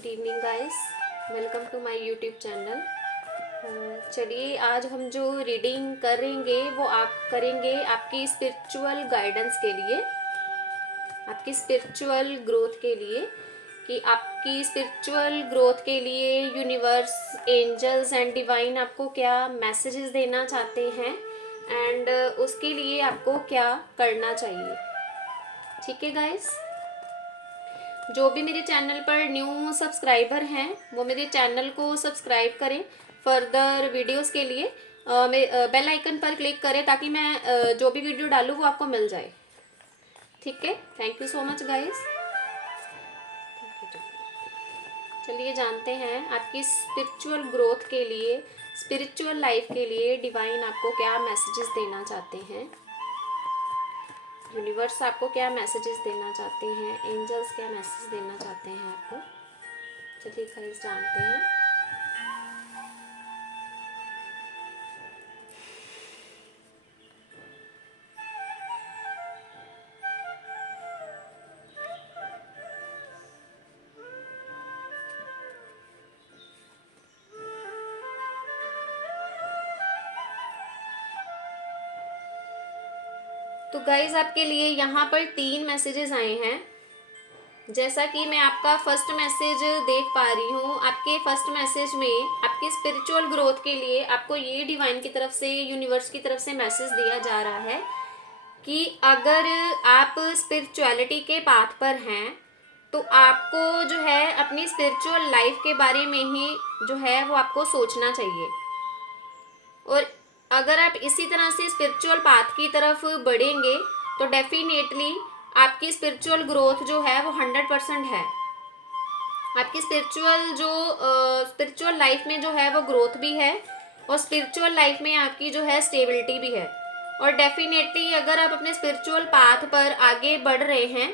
Good evening guys, welcome to my YouTube channel. चलिए आज हम जो रीडिंग करेंगे वो आप करेंगे आपकी स्पिरिचुअल गाइडेंस के लिए, आपकी स्पिरिचुअल ग्रोथ के लिए, कि आपकी स्पिरिचुअल ग्रोथ के लिए यूनिवर्स, एंजल्स एंड डिवाइन आपको क्या मैसेजेस देना चाहते हैं एंड उसके लिए आपको क्या करना चाहिए। ठीक है गाइस, जो भी मेरे चैनल पर न्यू सब्सक्राइबर हैं वो मेरे चैनल को सब्सक्राइब करें। फर्दर वीडियोस के लिए बेल आइकन पर क्लिक करें ताकि मैं जो भी वीडियो डालूँ वो आपको मिल जाए। ठीक है, thank you so much guys. चलिए जानते हैं आपकी स्पिरिचुअल ग्रोथ के लिए, स्पिरिचुअल लाइफ के लिए डिवाइन आपको क्या मैसेजेस देना चाहते हैं, यूनिवर्स आपको क्या मैसेजेस देना चाहते हैं, एंजल्स क्या मैसेज देना चाहते हैं आपको। चलिए गाइस जानते हैं। तो गाइज आपके लिए यहाँ पर 3 मैसेजेस आए हैं। जैसा कि मैं आपका फर्स्ट मैसेज देख पा रही हूँ, आपके फर्स्ट मैसेज में आपकी स्पिरिचुअल ग्रोथ के लिए आपको ये डिवाइन की तरफ से, यूनिवर्स की तरफ से मैसेज दिया जा रहा है कि अगर आप स्पिरिचुअलिटी के पाथ पर हैं तो आपको जो है अपनी स्पिरिचुअल लाइफ के बारे में ही जो है वो आपको सोचना चाहिए। और अगर आप इसी तरह से स्पिरिचुअल पाथ की तरफ बढ़ेंगे तो डेफिनेटली आपकी स्पिरिचुअल ग्रोथ जो है वो 100% है। आपकी स्पिरिचुअल लाइफ में जो है वो ग्रोथ भी है और स्पिरिचुअल लाइफ में आपकी जो है स्टेबिलिटी भी है। और डेफिनेटली अगर आप अपने स्पिरिचुअल पाथ पर आगे बढ़ रहे हैं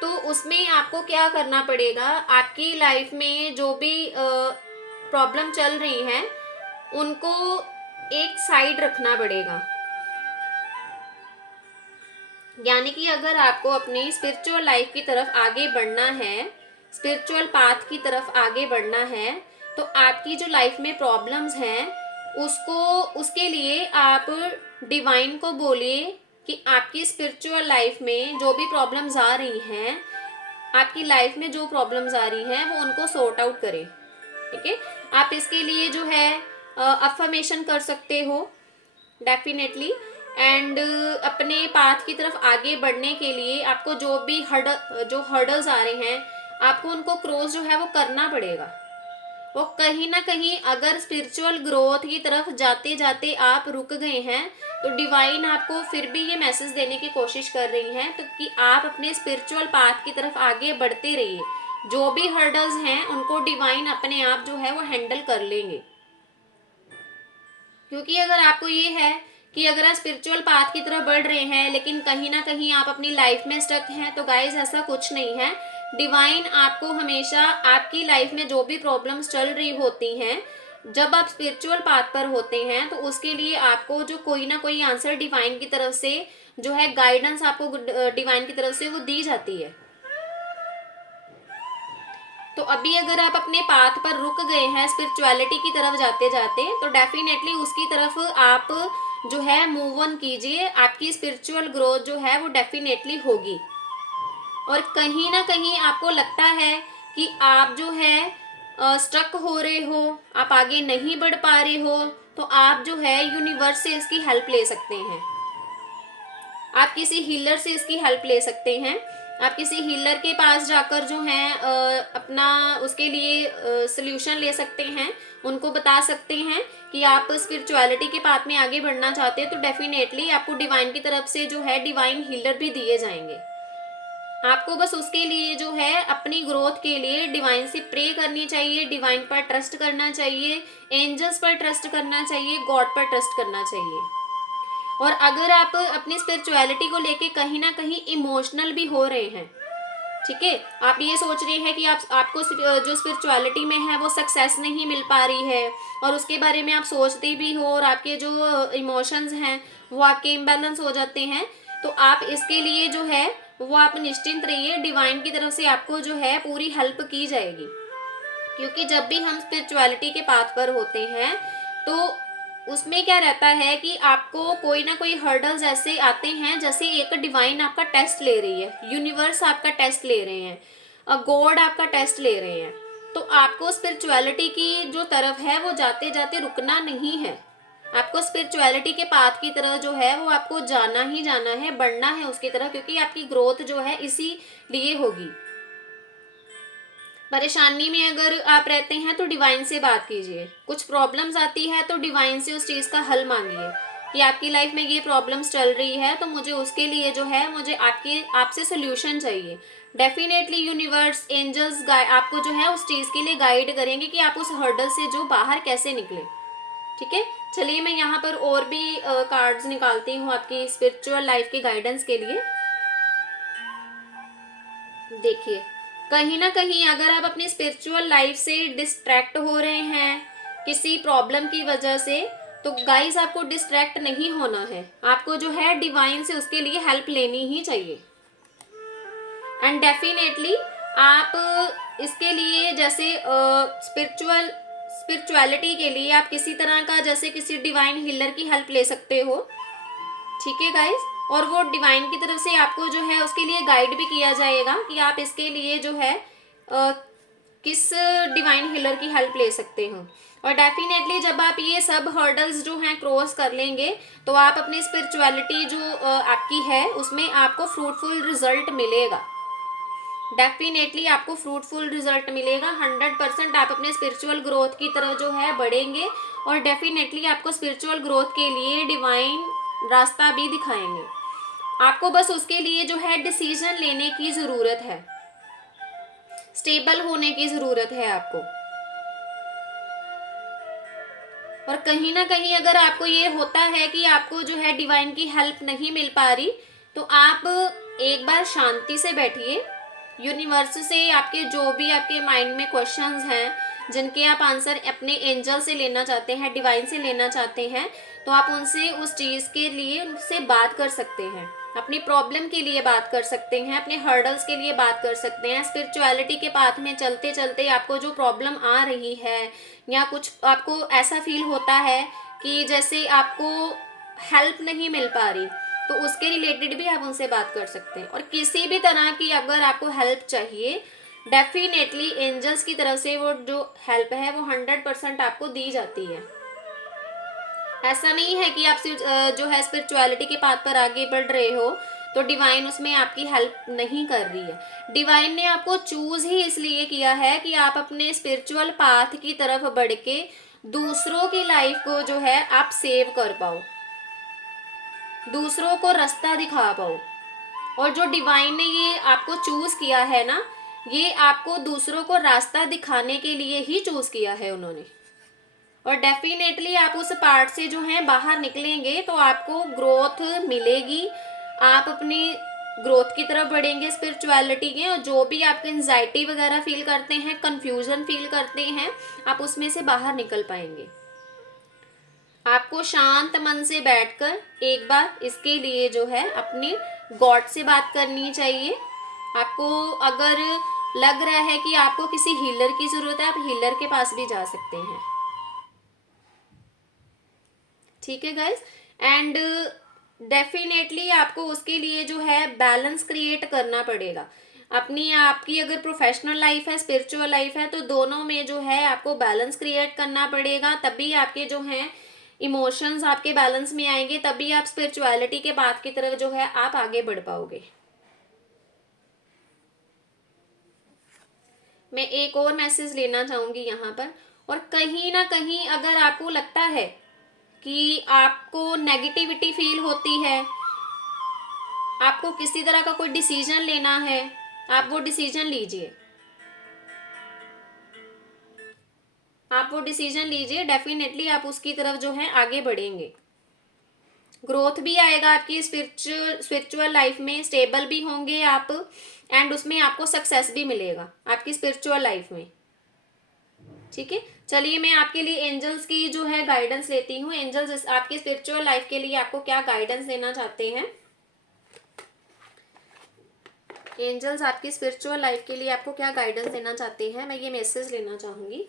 तो उसमें आपको क्या करना पड़ेगा, आपकी लाइफ में जो भी प्रॉब्लम चल रही हैं उनको एक साइड रखना पड़ेगा। यानी कि अगर आपको अपनी स्पिरिचुअल लाइफ की तरफ आगे बढ़ना है, स्पिरिचुअल पाथ की तरफ आगे बढ़ना है, तो आपकी जो लाइफ में प्रॉब्लम्स हैं उसके लिए आप डिवाइन को बोलिए कि आपकी स्पिरिचुअल लाइफ में जो भी प्रॉब्लम्स आ रही हैं, आपकी लाइफ में जो प्रॉब्लम्स आ रही हैं वो उनको सॉर्ट आउट करें। ठीक है, आप इसके लिए जो है अफर्मेशन कर सकते हो डेफिनेटली। एंड अपने पाथ की तरफ आगे बढ़ने के लिए आपको जो भी हर्डल्स आ रहे हैं आपको उनको क्रॉस जो है वो करना पड़ेगा। वो कहीं ना कहीं अगर स्पिरिचुअल ग्रोथ की तरफ जाते जाते आप रुक गए हैं तो डिवाइन आपको फिर भी ये मैसेज देने की कोशिश कर रही हैं तो कि आप अपने स्पिरिचुअल पाथ की तरफ आगे बढ़ते रहिए। जो भी हर्डल्स हैं उनको डिवाइन अपने आप जो है वो हैंडल कर लेंगे। क्योंकि अगर आपको ये है कि अगर आप स्पिरिचुअल पाथ की तरफ बढ़ रहे हैं लेकिन कहीं ना कहीं आप अपनी लाइफ में स्टक हैं, तो गाइज ऐसा कुछ नहीं है। डिवाइन आपको हमेशा आपकी लाइफ में जो भी प्रॉब्लम्स चल रही होती हैं, जब आप स्पिरिचुअल पाथ पर होते हैं तो उसके लिए आपको जो कोई ना कोई आंसर डिवाइन की तरफ से जो है, गाइडेंस आपको डिवाइन की तरफ से वो दी जाती है। तो अभी अगर आप अपने पाथ पर रुक गए हैं स्पिरिचुअलिटी की तरफ जाते जाते, तो डेफिनेटली उसकी तरफ आप जो है मूव ऑन कीजिए। आपकी स्पिरिचुअल ग्रोथ जो है वो डेफिनेटली होगी। और कहीं ना कहीं आपको लगता है कि आप जो है स्ट्रक हो रहे हो, आप आगे नहीं बढ़ पा रहे हो, तो आप जो है यूनिवर्स से इसकी हेल्प ले सकते हैं। आप किसी हीलर से इसकी हेल्प ले सकते हैं। आप किसी हीलर के पास जाकर जो है अपना उसके लिए सोल्यूशन ले सकते हैं। उनको बता सकते हैं कि आप स्पिरिचुअलिटी के पाथ में आगे बढ़ना चाहते हैं, तो डेफिनेटली आपको डिवाइन की तरफ से जो है डिवाइन हीलर भी दिए जाएंगे। आपको बस उसके लिए जो है अपनी ग्रोथ के लिए डिवाइन से प्रे करनी चाहिए, डिवाइन पर ट्रस्ट करना चाहिए, एंजल्स पर ट्रस्ट करना चाहिए, गॉड पर ट्रस्ट करना चाहिए। और अगर आप अपनी स्पिरिचुअलिटी को लेके कहीं ना कहीं इमोशनल भी हो रहे हैं, ठीक है, आप ये सोच रहे हैं कि आपको जो स्पिरिचुअलिटी में है वो सक्सेस नहीं मिल पा रही है और उसके बारे में आप सोचते भी हो और आपके जो इमोशंस हैं वो आपके इम्बैलेंस हो जाते हैं, तो आप इसके लिए जो है वो आप निश्चिंत रहिए, डिवाइन की तरफ से आपको जो है पूरी हेल्प की जाएगी। क्योंकि जब भी हम स्पिरिचुअलिटी के पाथ पर होते हैं तो उसमें क्या रहता है कि आपको कोई ना कोई हर्डल्स ऐसे आते हैं, जैसे एक डिवाइन आपका टेस्ट ले रही है, यूनिवर्स आपका टेस्ट ले रहे हैं, गॉड आपका टेस्ट ले रहे हैं। तो आपको स्पिरिचुअलिटी की जो तरफ है वो जाते जाते रुकना नहीं है। आपको स्पिरिचुअलिटी के पाथ की तरह जो है वो आपको जाना ही जाना है, बढ़ना है उसकी तरह, क्योंकि आपकी ग्रोथ जो है इसी लिए होगी। परेशानी में अगर आप रहते हैं तो डिवाइन से बात कीजिए, कुछ प्रॉब्लम्स आती है तो डिवाइन से उस चीज़ का हल मांगिए कि आपकी लाइफ में ये प्रॉब्लम्स चल रही है तो मुझे उसके लिए जो है मुझे आपसे सोल्यूशन चाहिए। डेफिनेटली यूनिवर्स, एंजल्स आपको जो है उस चीज़ के लिए गाइड करेंगे कि आप उस हर्डल से जो बाहर कैसे निकले। ठीक है, चलिए मैं यहाँ पर और भी कार्ड्स निकालती हूँ आपकी स्पिरिचुअल लाइफ के गाइडेंस के लिए। देखिए, कहीं ना कहीं अगर आप अपनी स्पिरिचुअल लाइफ से डिस्ट्रैक्ट हो रहे हैं किसी प्रॉब्लम की वजह से, तो गाइस आपको डिस्ट्रैक्ट नहीं होना है, आपको जो है डिवाइन से उसके लिए हेल्प लेनी ही चाहिए। एंड डेफिनेटली आप इसके लिए जैसे स्पिरिचुअलिटी के लिए आप किसी तरह का जैसे किसी डिवाइन हीलर की हेल्प ले सकते हो। ठीक है गाइस, और वो डिवाइन की तरफ से आपको जो है उसके लिए गाइड भी किया जाएगा कि आप इसके लिए जो है किस डिवाइन हीलर की हेल्प ले सकते हो। और डेफिनेटली जब आप ये सब हर्डल्स जो हैं क्रॉस कर लेंगे तो आप अपनी स्पिरिचुअलिटी जो आपकी है उसमें आपको फ्रूटफुल रिजल्ट मिलेगा। डेफिनेटली आपको फ्रूटफुल रिजल्ट मिलेगा। 100% आप अपने स्पिरिचुअल ग्रोथ की तरफ जो है बढ़ेंगे और डेफिनेटली आपको स्पिरिचुअल ग्रोथ के लिए डिवाइन रास्ता भी दिखाएंगे। आपको बस उसके लिए जो है डिसीजन लेने की ज़रूरत है, स्टेबल होने की ज़रूरत है आपको। और कहीं ना कहीं अगर आपको ये होता है कि आपको जो है डिवाइन की हेल्प नहीं मिल पा रही, तो आप एक बार शांति से बैठिए, यूनिवर्स से आपके जो भी आपके माइंड में क्वेश्चंस हैं जिनके आप आंसर अपने एंजल से लेना चाहते हैं, डिवाइन से लेना चाहते हैं, तो आप उनसे उस चीज़ के लिए उनसे बात कर सकते हैं, अपनी प्रॉब्लम के लिए बात कर सकते हैं, अपने हर्डल्स के लिए बात कर सकते हैं। स्पिरिचुअलिटी के पाथ में चलते चलते आपको जो प्रॉब्लम आ रही है या कुछ आपको ऐसा फील होता है कि जैसे आपको हेल्प नहीं मिल पा रही, तो उसके रिलेटेड भी आप उनसे बात कर सकते हैं। और किसी भी तरह की अगर आपको हेल्प चाहिए, डेफिनेटली एंजल्स की तरफ से वो जो हेल्प है वो 100% आपको दी जाती है। ऐसा नहीं है कि आप जो है स्पिरिचुअलिटी के पाथ पर आगे बढ़ रहे हो तो डिवाइन उसमें आपकी हेल्प नहीं कर रही है। डिवाइन ने आपको चूज ही इसलिए किया है कि आप अपने स्पिरिचुअल पाथ की तरफ बढ़ के दूसरों की लाइफ को जो है आप सेव कर पाओ, दूसरों को रास्ता दिखा पाओ। और जो डिवाइन ने ये आपको चूज किया है ना, ये आपको दूसरों को रास्ता दिखाने के लिए ही चूज किया है उन्होंने। और डेफिनेटली आप उस पार्ट से जो है बाहर निकलेंगे तो आपको ग्रोथ मिलेगी, आप अपनी ग्रोथ की तरफ बढ़ेंगे स्पिरिचुअलिटी के। और जो भी आप एंजाइटी वगैरह फील करते हैं, कंफ्यूजन फील करते हैं, आप उसमें से बाहर निकल पाएंगे। आपको शांत मन से बैठकर एक बार इसके लिए जो है अपने गॉड से बात करनी चाहिए। आपको अगर लग रहा है कि आपको किसी हीलर की ज़रूरत है, आप हीलर के पास भी जा सकते हैं। ठीक है गाइस, एंड डेफिनेटली आपको उसके लिए जो है बैलेंस क्रिएट करना पड़ेगा। अपनी आपकी अगर प्रोफेशनल लाइफ है, स्पिरिचुअल लाइफ है, तो दोनों में जो है आपको बैलेंस क्रिएट करना पड़ेगा, तभी आपके जो हैं इमोशंस आपके बैलेंस में आएंगे, तभी आप स्पिरिचुअलिटी के बात की तरफ जो है आप आगे बढ़ पाओगे। मैं एक और मैसेज लेना चाहूंगी यहाँ पर। और कहीं ना कहीं अगर आपको लगता है कि आपको नेगेटिविटी फील होती है, आपको किसी तरह का कोई डिसीजन लेना है, आप वो डिसीजन लीजिए, आप वो डिसीजन लीजिए। डेफिनेटली आप उसकी तरफ जो है आगे बढ़ेंगे, ग्रोथ भी आएगा आपकी स्पिरिचुअल लाइफ में, स्टेबल भी होंगे आप, एंड उसमें आपको सक्सेस भी मिलेगा आपकी स्पिरिचुअल लाइफ में। ठीक है, चलिए मैं आपके लिए एंजल्स की जो है गाइडेंस लेती हूँ। एंजल्स आपकी स्पिरिचुअल लाइफ के लिए आपको क्या गाइडेंस देना चाहते हैं। एंजल्स आपकी स्पिरिचुअल लाइफ के लिए आपको क्या गाइडेंस देना चाहते हैं, मैं ये मैसेज लेना चाहूंगी।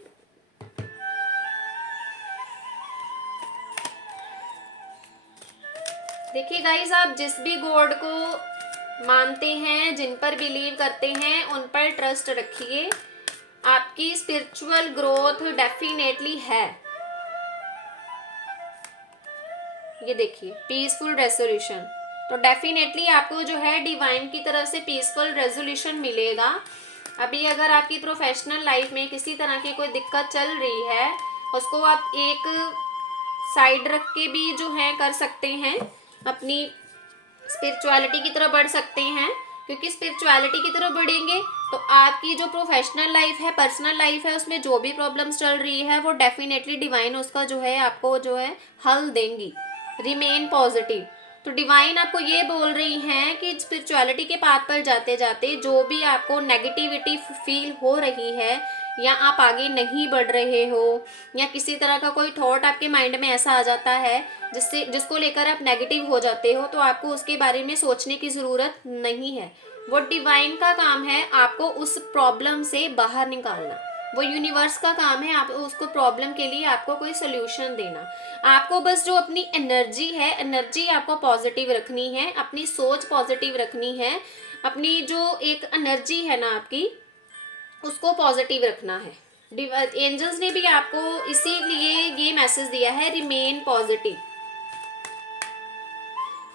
देखिए गाइस, आप जिस भी गॉड को मानते हैं, जिन पर बिलीव करते हैं, उन पर ट्रस्ट रखिए। आपकी स्पिरिचुअल ग्रोथ डेफिनेटली है। ये देखिए, पीसफुल रेजोल्यूशन, तो डेफिनेटली आपको जो है डिवाइन की तरफ से पीसफुल रेजोल्यूशन मिलेगा। अभी अगर आपकी प्रोफेशनल लाइफ में किसी तरह की कोई दिक्कत चल रही है, उसको आप एक साइड रख के भी जो है कर सकते हैं, अपनी स्पिरिचुअलिटी की तरफ बढ़ सकते हैं। क्योंकि स्पिरिचुअलिटी की तरफ बढ़ेंगे तो आपकी जो प्रोफेशनल लाइफ है, पर्सनल लाइफ है, उसमें जो भी प्रॉब्लम्स चल रही है वो डेफिनेटली डिवाइन उसका जो है आपको जो है हल देंगी। Remain positive. तो डिवाइन आपको ये बोल रही हैं कि स्पिरिचुअलिटी के पाथ पर जाते जाते जो भी आपको नेगेटिविटी फील हो रही है, या आप आगे नहीं बढ़ रहे हो, या किसी तरह का कोई थॉट आपके माइंड में ऐसा आ जाता है जिसको लेकर आप नेगेटिव हो जाते हो, तो आपको उसके बारे में सोचने की ज़रूरत नहीं है। वो डिवाइन का काम है आपको उस प्रॉब्लम से बाहर निकालना। वो यूनिवर्स का काम है आप उसको प्रॉब्लम के लिए आपको कोई सोल्यूशन देना। आपको बस जो अपनी एनर्जी है, एनर्जी आपको पॉजिटिव रखनी है, अपनी सोच पॉजिटिव रखनी है, अपनी जो एक एनर्जी है ना आपकी, उसको पॉजिटिव रखना है। एंजल्स ने भी आपको इसीलिए ये मैसेज दिया है, रिमेन पॉजिटिव।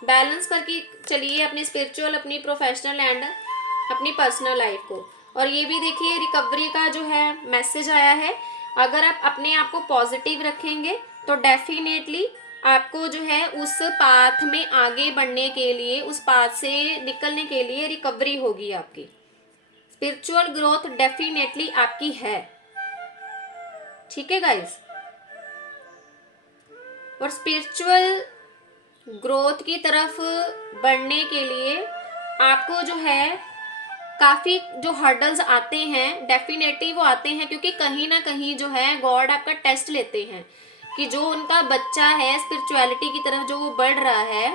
बैलेंस करके चलिए अपनी स्पिरिचुअल, अपनी प्रोफेशनल एंड अपनी पर्सनल लाइफ को। और ये भी देखिए, रिकवरी का जो है मैसेज आया है। अगर आप अपने आप को पॉजिटिव रखेंगे तो डेफिनेटली आपको जो है उस पाथ में आगे बढ़ने के लिए, उस पाथ से निकलने के लिए रिकवरी होगी आपकी। स्पिरिचुअल ग्रोथ डेफिनेटली आपकी है। ठीक है गाइस। और स्पिरिचुअल ग्रोथ की तरफ बढ़ने के लिए आपको जो है काफ़ी जो हर्डल्स आते हैं, डेफिनेटली वो आते हैं, क्योंकि कहीं ना कहीं जो है गॉड आपका टेस्ट लेते हैं कि जो उनका बच्चा है स्पिरिचुअलिटी की तरफ जो वो बढ़ रहा है,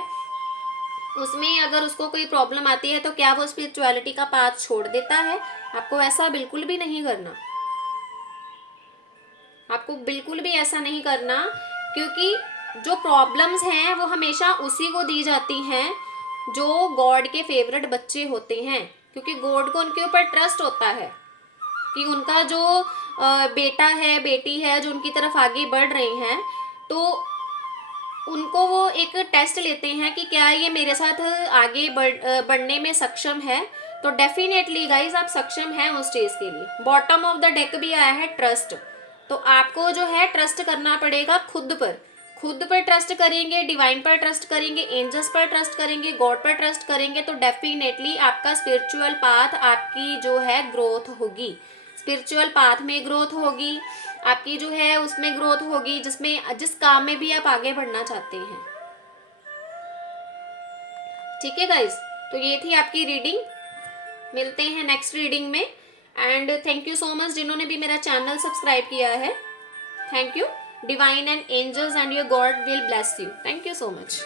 उसमें अगर उसको कोई प्रॉब्लम आती है तो क्या वो स्पिरिचुअलिटी का पाथ छोड़ देता है। आपको ऐसा बिल्कुल भी नहीं करना, आपको बिल्कुल भी ऐसा नहीं करना, क्योंकि जो प्रॉब्लम्स हैं वो हमेशा उसी को दी जाती हैं जो गॉड के फेवरेट बच्चे होते हैं। क्योंकि गॉड को उनके ऊपर ट्रस्ट होता है कि उनका जो बेटा है, बेटी है, जो उनकी तरफ आगे बढ़ रहे हैं, तो उनको वो एक टेस्ट लेते हैं कि क्या ये मेरे साथ आगे बढ़ने में सक्षम है। तो डेफिनेटली गाइज आप सक्षम हैं उस चीज़ के लिए। बॉटम ऑफ द डेक भी आया है ट्रस्ट। तो आपको जो है ट्रस्ट करना पड़ेगा खुद पर ट्रस्ट करेंगे, डिवाइन पर ट्रस्ट करेंगे, एंजल्स पर ट्रस्ट करेंगे, गॉड पर ट्रस्ट करेंगे, तो डेफिनेटली आपका स्पिरिचुअल पाथ, आपकी जो है ग्रोथ होगी। स्पिरिचुअल पाथ में ग्रोथ होगी आपकी, जो है उसमें ग्रोथ होगी जिस काम में भी आप आगे बढ़ना चाहते हैं। ठीक है गाइज, तो ये थी आपकी रीडिंग। मिलते हैं नेक्स्ट रीडिंग में। And thank you so much जिन्होंने भी मेरा चैनल सब्सक्राइब किया है। Thank you. Divine and angels and your God will bless you. Thank you so much.